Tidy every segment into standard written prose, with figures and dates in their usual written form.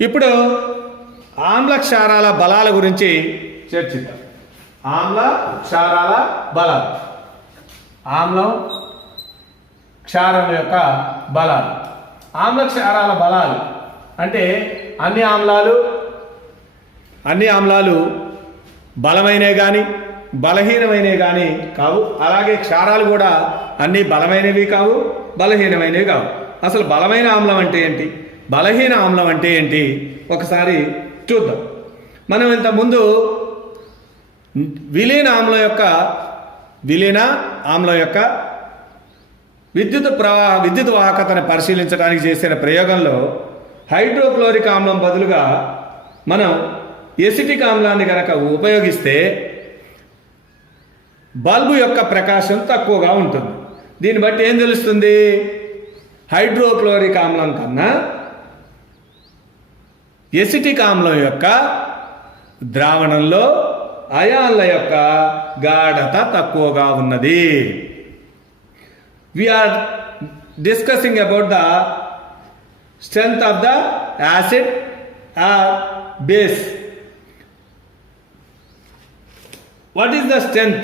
ఇప్పుడు ఆమ్ల క్షారాల బలాల గురించి చర్చిద్దాం. ఆమ్ల క్షారాల బలాలు, ఆమ్లం క్షారం యొక్క బలాలు. ఆమ్ల క్షారాల బలాలు అంటే అన్ని ఆమ్లాలు బలమైనవి కానీ బలహీనమైనవి కానీ కావు. అలాగే క్షారాలు కూడా అన్ని బలమైనవి కావు, బలహీనమైనవి కావు. అసలు బలమైన ఆమ్లం అంటే ఏంటి, బలహీన ఆమ్లం అంటే ఏంటి ఒకసారి చూద్దాం. మనం ఇంతకుముందు విలీన ఆమ్లం యొక్క విద్యుత్ వాహకతను పరిశీలించడానికి చేసిన ప్రయోగంలో హైడ్రోక్లోరిక్ ఆమ్లం బదులుగా మనం ఎసిటిక్ ఆమ్లాన్ని కనుక ఉపయోగిస్తే బల్బు యొక్క ప్రకాశం తక్కువగా ఉంటుంది. దీన్ని బట్టి ఏం తెలుస్తుంది, హైడ్రోక్లోరిక్ ఆమ్లం కన్నా ఎసిటిక్ ఆమ్లం యొక్క ద్రావణంలో అయాన్ల యొక్క గాఢత తక్కువగా ఉన్నది. We are discussing about the strength of the acid or base. What is the strength?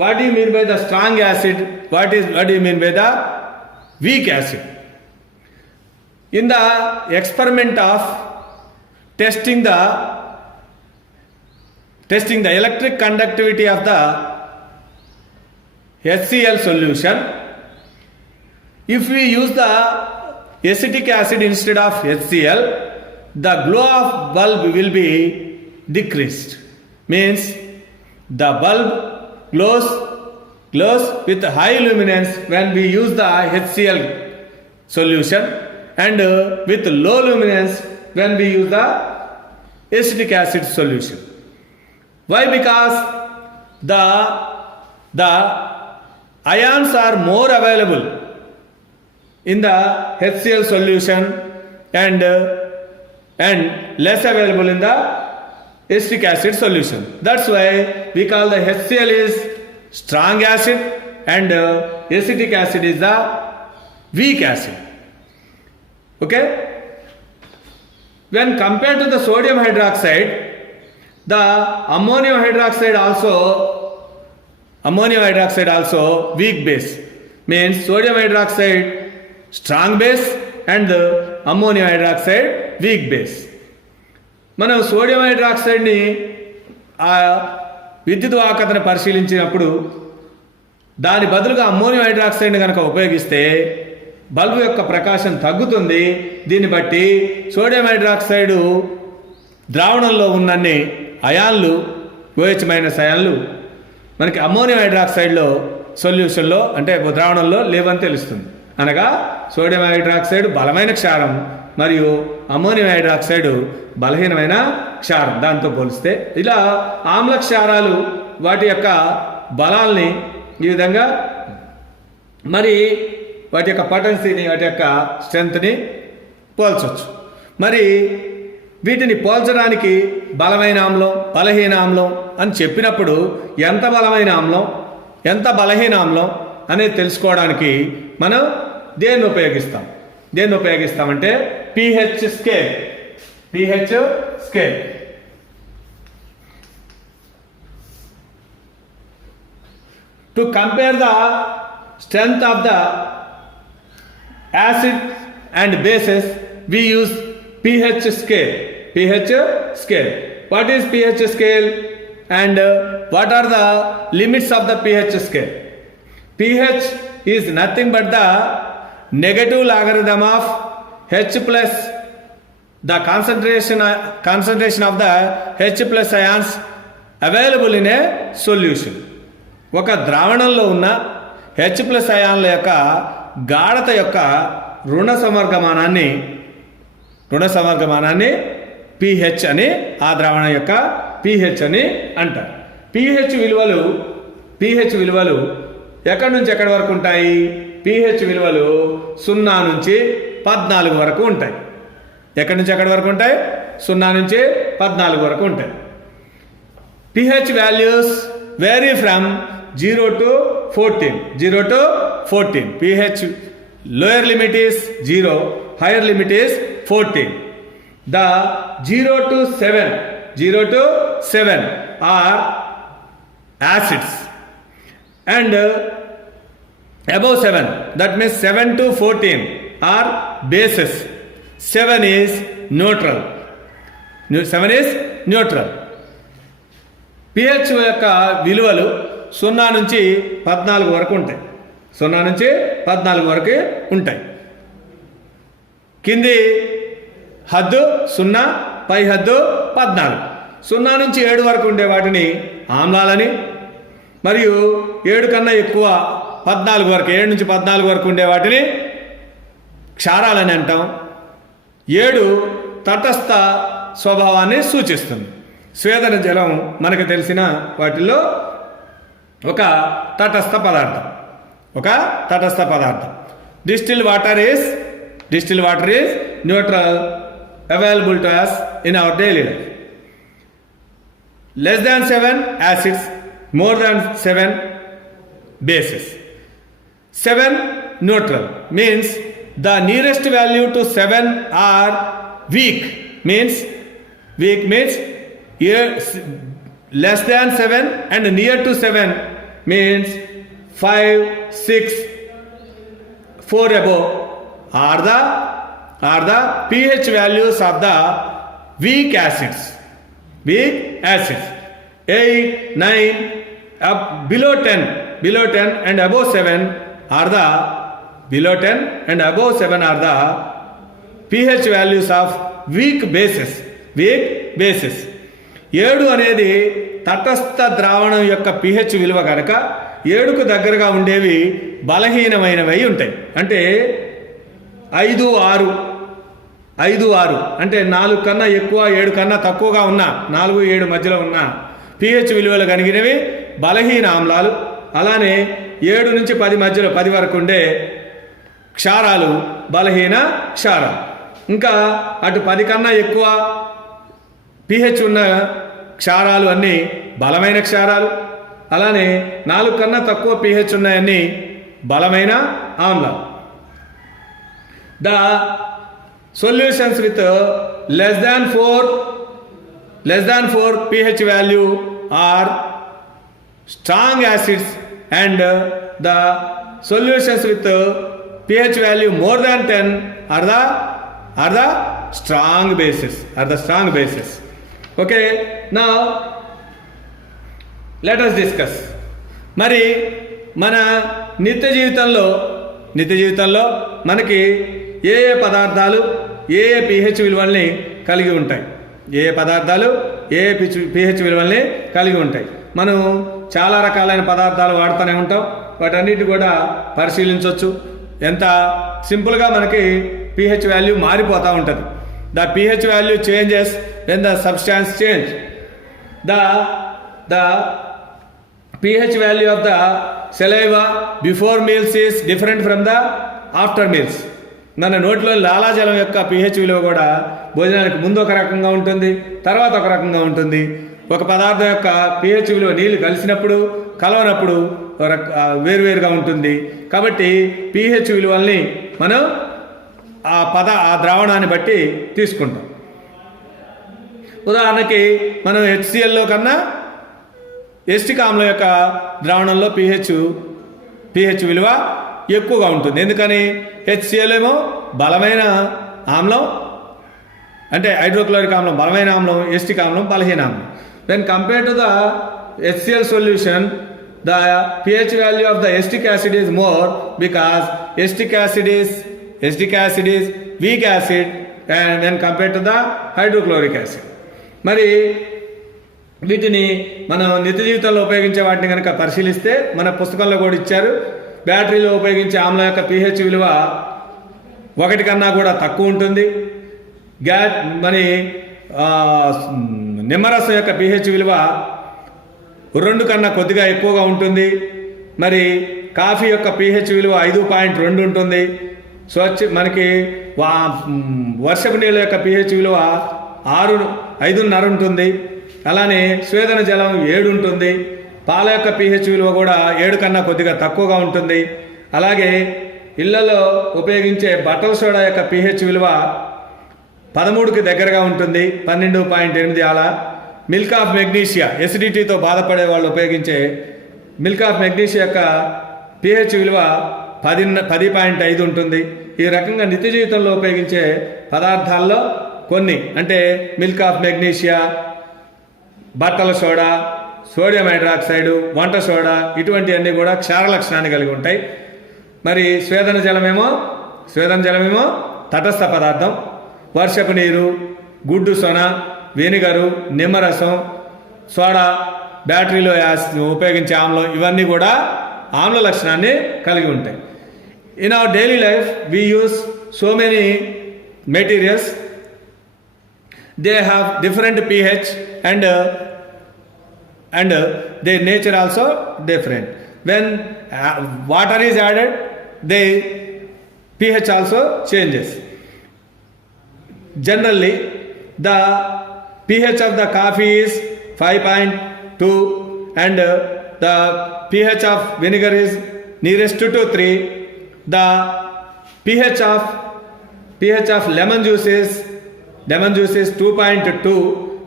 What do you mean by the strong acid? What do you mean by the weak acid? In the experiment of testing the electric conductivity of the HCl solution, if we use the acetic acid instead of HCl, the glow of bulb will be decreased. Means the bulb glows with high luminance when we use the HCl solution and with low luminance when we use the acetic acid solution. Why? Because the ions are more available in the HCl solution and less available in the acetic acid solution. That's why we call the HCl is strong acid and acetic acid is the weak acid. Okay? When compared to the sodium hydroxide, the ammonium hydroxide also weak base. Means sodium hydroxide strong base and the ammonium hydroxide weak base. మనం sodium హైడ్రాక్సైడ్ని ఆ విద్యుత్ వాహకతను పరిశీలించినప్పుడు దాని బదులుగా ammonium హైడ్రాక్సైడ్ని కనుక ఉపయోగిస్తే bulb యొక్క ప్రకాశం తగ్గుతుంది. దీన్ని బట్టి సోడియం హైడ్రాక్సైడ్ ద్రావణంలో ఉన్నన్ని అయాన్లు OH- అయాన్లు మనకి అమ్మోనియం హైడ్రాక్సైడ్లో సొల్యూషన్లో అంటే ద్రావణంలో లేవని తెలుస్తుంది. అనగా సోడియం హైడ్రాక్సైడ్ బలమైన క్షారం మరియు అమ్మోనియం హైడ్రాక్సైడ్ బలహీనమైన క్షారం. దాంతో పోలిస్తే ఇలా ఆమ్ల క్షారాలు వాటి యొక్క బలాల్ని ఈ విధంగా మరి వాటి యొక్క పొటెన్సీని వాటి యొక్క స్ట్రెంగ్త్ని పోల్చవచ్చు. మరి వీటిని పోల్చడానికి బలమైన ఆమ్లం బలహీన ఆమ్లం అని చెప్పినప్పుడు ఎంత బలమైన ఆమ్లం ఎంత బలహీన ఆమ్లం అనేది తెలుసుకోవడానికి మనం దేన్ని ఉపయోగిస్తామంటే pH scale. To compare the strength of the acid and bases, we use pH scale. What is pH scale and what are the limits of the pH scale? pH is nothing but the negative logarithm of H plus the concentration of the H plus ions available in a solution. ఒక ద్రావణంలో ఉన్న H plus అయాన్ల యొక్క గాఢత యొక్క రుణ సమర్గమానాన్ని pH అని ఆ ద్రావణం యొక్క pH అని అంటారు. pH విలువలు ఎక్కడి నుంచి ఎక్కడి వరకు ఉంటాయి? pH విలువలు 0 నుంచి 14 వరకు ఉంటాయి. ఎక్కడి నుంచి ఎక్కడి వరకు ఉంటాయి? 0 నుంచి 14 వరకు ఉంటాయి. pH values vary from 0 to 14. pH lower limit is 0, higher limit is 14. The 0 to 7 are acids, and above 7, that means 7 to 14 are bases. 7 is neutral. 7 is neutral. pH యొక్క విలువలు 0 నుంచి 14 వరకు ఉంటాయి. 0 నుంచి 14 వరకు ఉంటాయి. కింది హద్దు 0, పై హద్దు 14. 0 నుంచి 7 వరకు ఉండే వాటిని ఆమ్లాలని, మరియు 7 కన్నా ఎక్కువ 14 వరకు, 7 నుంచి 14 వరకు ఉండే వాటిని క్షారాలని అంటాం. 7 తటస్థ స్వభావాన్ని సూచిస్తుంది. స్వేదన జలం మనకు తెలిసిన వాటిల్లో ఒక తటస్థ పదార్థం. Distilled water is neutral, available to us in our daily life. Less than 7 acids, more than 7 bases. 7 neutral means the nearest value to 7 are weak. Means less than 7 and near to 7 means 5, 6, 4 above are the pH values of the weak acids. 8, 9, below 10 and above 7 are the pH values of weak bases. 7 అనేది తటస్థ ద్రావణం యొక్క pH విలువ కనుక 7కు దగ్గరగా ఉండేవి బలహీనమైనవి ఉంటాయి. అంటే 5, 6 అంటే 4 కన్నా ఎక్కువ 7 కన్నా తక్కువగా ఉన్న 4, 7 మధ్యలో ఉన్న pH విలువలు కలిగినవి బలహీన ఆమ్లాలు. అలానే 7 నుంచి 10 మధ్యలో 10 వరకు ఉండే క్షారాలు బలహీన క్షారాలు. ఇంకా అటు 10 కన్నా ఎక్కువ pH ఉన్న క్షారాలు అన్నీ బలమైన క్షారాలు. అలానే 4 కన్నా తక్కువ pH ఉన్నాయన్నీ బలమైన ఆమ్లాలు. The solutions with less than 4 pH value are strong acids, and the solutions with pH value more than 10 are the strong bases. Okay, now let us discuss. మరి మన నిత్య జీవితంలో మనకి ఏ పదార్థాలు ఏ pH విలువల్ని కలిగి ఉంటాయి, ఏ పదార్థాలు ఏ pH విలువల్ని కలిగి ఉంటాయి. మనం చాలా రకాలైన పదార్థాలు వాడుతూనే ఉంటాం. వాటన్నిటి కూడా పరిశీలించవచ్చు. ఎంత సింపుల్గా మనకి pH వాల్యూ మారిపోతూ ఉంటుంది. The pH value changes when the substance change. The pH value of the saliva before meals is different from the after meals. మన నోట్లో లాలాజలం యొక్క pH విలువ కూడా భోజనానికి ముందు ఒక రకంగా ఉంటుంది, తర్వాత ఒక రకంగా ఉంటుంది. ఒక పదార్థం యొక్క pH విలువ నీళ్లు కలిసినప్పుడు కలవనప్పుడు వేరువేరుగా ఉంటుంది. కాబట్టి pH విలువల్ని మనం ఆ ద్రావణాన్ని బట్టి తీసుకుంటాం. ఉదాహరణకి మనం HClలో కన్నా ఎస్టిక్ ఆమ్లం యొక్క ద్రావణంలో pH విలువ ఎక్కువగా ఉంటుంది. ఎందుకని? HCl ఏమో బలమైన ఆమ్లం, అంటే హైడ్రోక్లోరిక్ ఆమ్లం బలమైన ఆమ్లం, ఎస్టిక్ ఆమ్లం బలహీన ఆమ్లం. When compare to the HCl solution, the pH value of the acetic acid is more because acetic acid is weak acid and when compared to the hydrochloric acid. మరి వీటిని మనం నిత్య జీవితంలో ఉపయోగించే వాటిని కనుక పరిశీలిస్తే మన పుస్తకంలో కూడా ఇచ్చారు. బ్యాటరీలో ఉపయోగించే ఆమ్లం యొక్క pH విలువ 1 కన్నా కూడా తక్కువ ఉంటుంది. మరి నిమ్మరసం యొక్క pH విలువ 2 కన్నా కొద్దిగా ఎక్కువగా ఉంటుంది. మరి కాఫీ యొక్క pH విలువ 5.2 ఉంటుంది. మనకి వర్షపు నీళ్ళ యొక్క pH విలువ 5.5 ఉంటుంది. అలానే స్వేదన జలం 7 ఉంటుంది. పాల యొక్క pH విలువ కూడా 7 కన్నా కొద్దిగా తక్కువగా ఉంటుంది. అలాగే ఇళ్లలో ఉపయోగించే బట్టల సోడా యొక్క pH విలువ 13కి దగ్గరగా ఉంటుంది, 12.8 అలా. మిల్క్ ఆఫ్ మెగ్నీషియా, ఎసిడిటీతో బాధపడే వాళ్ళు ఉపయోగించే మిల్క్ ఆఫ్ మెగ్నీషియా యొక్క pH విలువ 10.5 ఉంటుంది. ఈ రకంగా నిత్య జీవితంలో ఉపయోగించే పదార్థాల్లో కొన్ని అంటే మిల్క్ ఆఫ్ మెగ్నీషియా, బట్టల సోడా, సోడియం హైడ్రాక్సైడ్, వంట సోడా, ఇటువంటివన్నీ కూడా క్షార లక్షణాన్ని కలిగి ఉంటాయి. మరి స్వేదన జలమేమో తటస్థ పదార్థం. వర్షపు నీరు, గుడ్డు సొన, వెనిగరు, నిమ్మరసం, సోడా, బ్యాటరీలో ఉపయోగించే ఆమ్లం, ఇవన్నీ కూడా ఆమ్ల లక్షణాన్ని కలిగి ఉంటాయి. In our daily life we use so many materials, they have different pH and their nature also different. When water is added, the pH also changes. Generally the pH of the coffee is 5.2 and the pH of vinegar is nearest to 3. The pH of lemon juice is 2.2.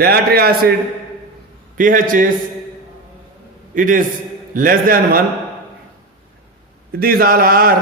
Battery acid pH is less than 1. These all are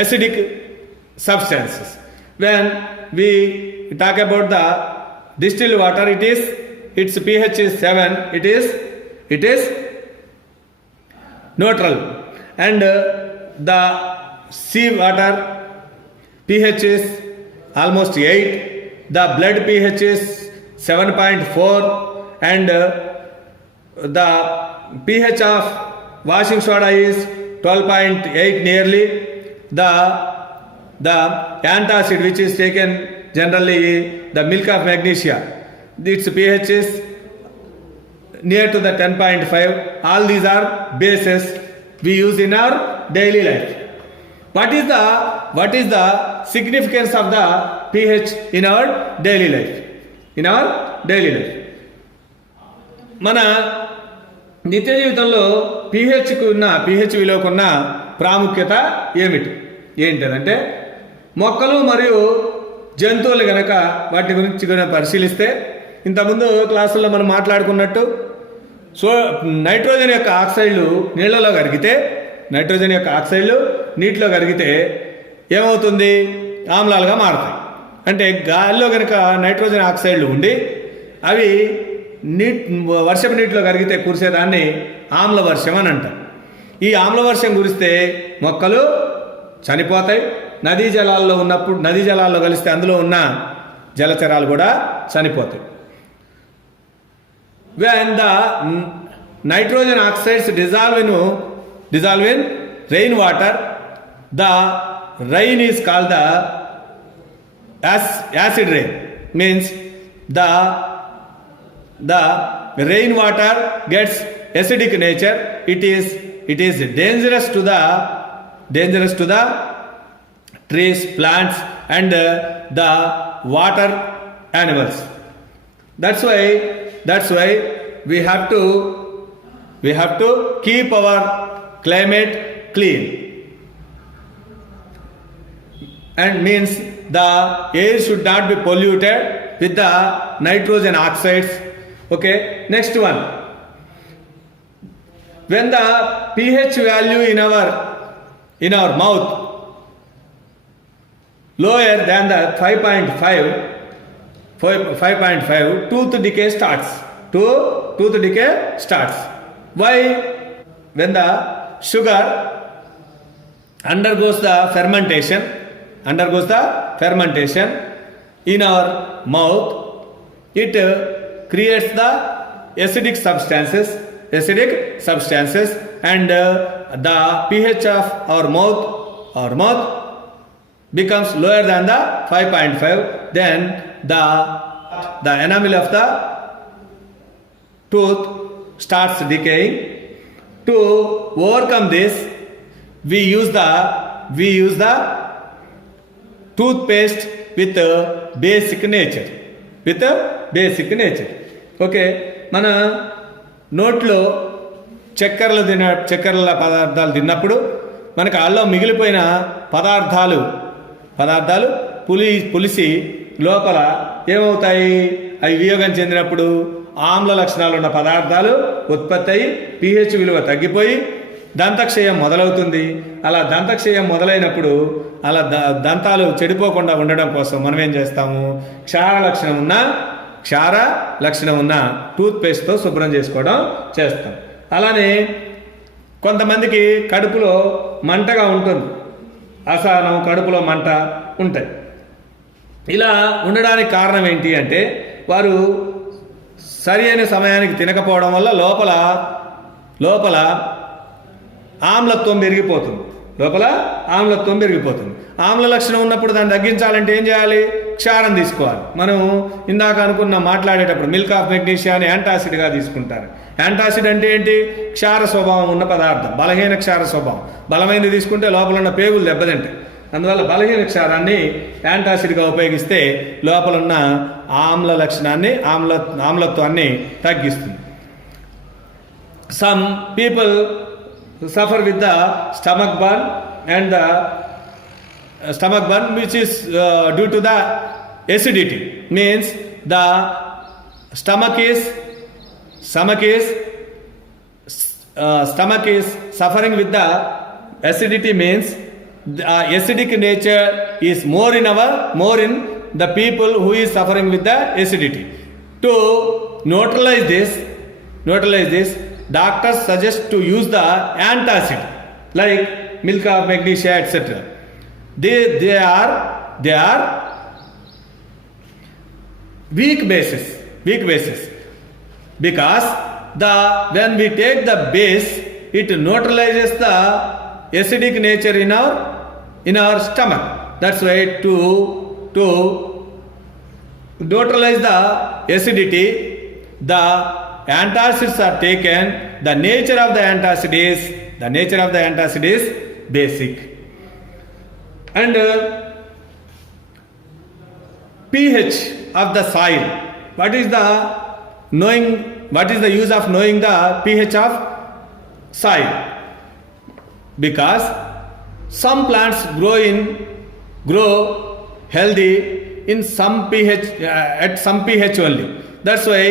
acidic substances. When we talk about the distilled water, its pH is 7. It is neutral. And the sea water pH is almost 8. The blood pH is 7.4 and the pH of washing soda is 12.8 nearly. The antacid which is taken generally the milk of magnesia, its pH is near to the 10.5. All these are bases we use in our daily life. What is the significance of the pH in our daily life? మన నిత్య జీవితంలో pH విలువకున్న ప్రాముఖ్యత ఏంటంటే మొక్కలు మరియు జంతువులు గనక వాటి గురించి పరిశీలిస్తే, ఇంతకుముందు క్లాసుల్లో మనం మాట్లాడుకున్నట్టు నైట్రోజన్ యొక్క ఆక్సైడ్లు నీటిలో కరిగితే ఏమవుతుంది? ఆమ్లాలుగా మారుతాయి. అంటే గాలిలో కనుక నైట్రోజన్ ఆక్సైడ్లు ఉండి అవి వర్షపు నీటిలో కరిగితే కురిసేదాన్ని ఆమ్ల వర్షం అని అంటారు. ఈ ఆమ్ల వర్షం కురిస్తే మొక్కలు చనిపోతాయి. నదీ జలాల్లో కలిస్తే అందులో ఉన్న జలచరాలు కూడా చనిపోతాయి. When the nitrogen oxides dissolve in rainwater, the rain is called the acid rain. Means the rainwater gets acidic nature. It is dangerous to the trees, plants and the water animals. That's why we have to keep our climate clean. And means the air should not be polluted with the nitrogen oxides. Okay, next one. When the pH value in our mouth lower than the 5.5, tooth decay starts. Why? When the sugar undergoes the fermentation in our mouth, it creates the acidic substances and the pH of our mouth becomes lower than the 5.5. Then the enamel of the tooth starts decaying. To overcome this, we use the toothpaste with basic nature. Okay, మన నోట్లో చక్కెరల పదార్థాలు తిన్నప్పుడు మనకు ఆల్లో మిగిలిపోయిన పదార్థాలు పులిసి లోపల ఏమవుతాయి, అవి వియోగం చెందినప్పుడు ఆమ్ల లక్షణాలు ఉన్న పదార్థాలు ఉత్పత్తి అయ్యి pH విలువ తగ్గిపోయి దంతక్షయం మొదలవుతుంది. అలా దంతక్షయం మొదలైనప్పుడు అలా దంతాలు చెడిపోకుండా ఉండడం కోసం మనం ఏం చేస్తాము, క్షార లక్షణం ఉన్న టూత్పేస్ట్తో శుభ్రం చేసుకోవడం చేస్తాం. అలానే కొంతమందికి కడుపులో మంటగా ఉంటుంది, అసహనం, కడుపులో మంట ఉంటాయి. ఇలా ఉండడానికి కారణం ఏంటి అంటే వారు సరి అయిన సమయానికి తినకపోవడం వల్ల లోపల ఆమ్లత్వం పెరిగిపోతుంది. ఆమ్ల లక్షణం ఉన్నప్పుడు దాన్ని తగ్గించాలంటే ఏం చేయాలి, క్షారం తీసుకోవాలి. మనం ఇందాక మాట్లాడేటప్పుడు మిల్క్ ఆఫ్ మెగ్నీషియాని యాంటాసిడ్గా తీసుకుంటారు. యాంటాసిడ్ అంటే ఏంటి, క్షార స్వభావం ఉన్న పదార్థం, బలహీన క్షార స్వభావం. బలమైనది తీసుకుంటే లోపల ఉన్న పేగులు దెబ్బతింటాయి. అందువల్ల బలహీన క్షారాన్ని యాంటాసిడ్గా ఉపయోగిస్తే లోపల ఉన్న ఆమ్ల లక్షణాన్ని ఆమ్లత్వాన్ని తగ్గిస్తుంది. Some people suffer with the stomach burn which is due to the acidity, means the stomach is suffering with the acidity, means the acidic nature is more in the people who is suffering with the acidity. To neutralize this, doctors suggest to use the antacid like milk of magnesia, etc. They are weak bases because when we take the base, it neutralizes the acidic nature in our stomach. That's why to neutralize the acidity, the antacids are taken. The nature of the antacid is basic. And pH of the soil. What is the use of knowing the pH of soil? Because some plants grow healthy in some pH, at some pH only. That's why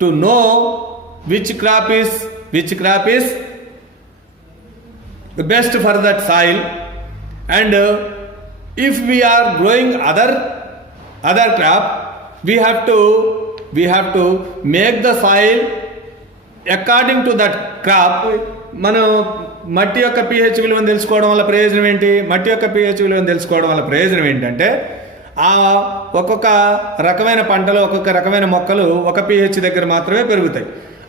to know which crop is best for that soil, and if we are growing other crop, we have to make the soil according to that crop. మనం మట్టి యొక్క pH విలువను తెలుసుకోవడం వల్ల ప్రయోజనం ఏంటంటే ఒక్కొక్క రకమైన పంటలు, ఒక్కొక్క రకమైన మొక్కలు ఒక pH దగ్గర మాత్రమే పెరుగుతాయి.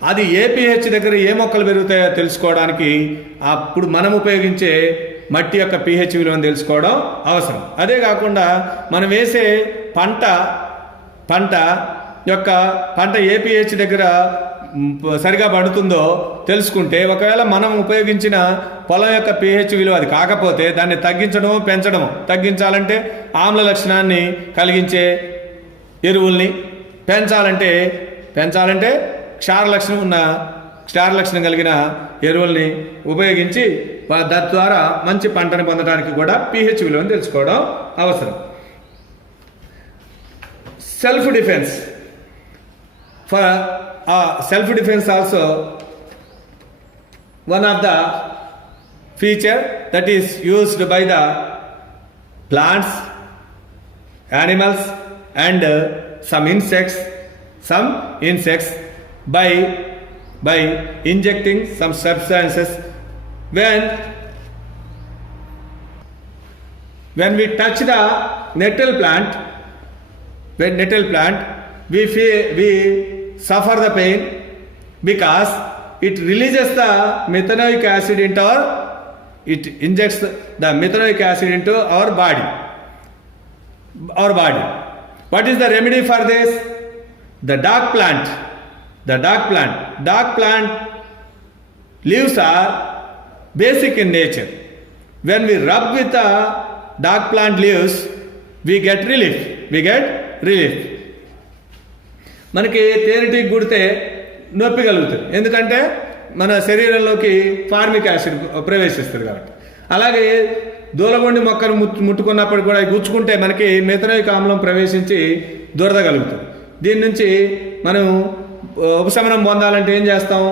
అది ఏ pH దగ్గర ఏ మొక్కలు పెరుగుతాయో తెలుసుకోవడానికి అప్పుడు మనం ఉపయోగించే మట్టి యొక్క pH విలువను తెలుసుకోవడం అవసరం. అదే కాకుండా మనం వేసే పంట ఏ pH దగ్గర సరిగా పడుతుందో తెలుసుకుంటే, ఒకవేళ మనం ఉపయోగించిన పొలం యొక్క pH విలువ అది కాకపోతే దాన్ని తగ్గించాలంటే ఆమ్ల లక్షణాన్ని కలిగించే ఎరువుల్ని, పెంచాలంటే క్షార లక్షణం కలిగిన ఎరువుల్ని ఉపయోగించి తద్వారా మంచి పంటను పొందడానికి కూడా pH విలువను తెలుసుకోవడం అవసరం. Self defence also one of the feature that is used by the plants, animals and some insects by injecting some substances. When we touch the nettle plant, we suffer the pain because it releases the methanoic acid it injects the methanoic acid into our body. What is the remedy for this? The dog plant leaves are basic in nature. When we rub with the dog plant leaves, we get relief. మనకి తేనెటీగ గుడితే నొప్పి కలుగుతుంది, ఎందుకంటే మన శరీరంలోకి formic acid ప్రవేశిస్తుంది కాబట్టి. అలాగే దూలగొండి మొక్కను ముట్టుకున్నప్పుడు కూడా గుచ్చుకుంటే మనకి మెథనోయిక్ ఆమ్లం ప్రవేశించి దురద కలుగుతుంది. దీని నుంచి మనం ఉపశమనం పొందాలంటే ఏం చేస్తాం?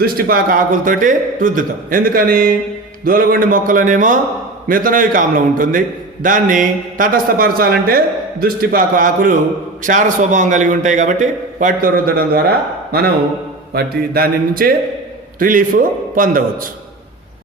దుష్టిపాక ఆకులతోటి రుద్దుతాం. ఎందుకని? దూలగొండి మొక్కలోనేమో మెథనోయిక్ ఆమ్లం ఉంటుంది, దాన్ని తటస్థపరచాలంటే దుష్టిపాక ఆకులు క్షార స్వభావం కలిగి ఉంటాయి కాబట్టి వాటితో రుద్దడం ద్వారా మనం దాని నుంచి రిలీఫ్ పొందవచ్చు.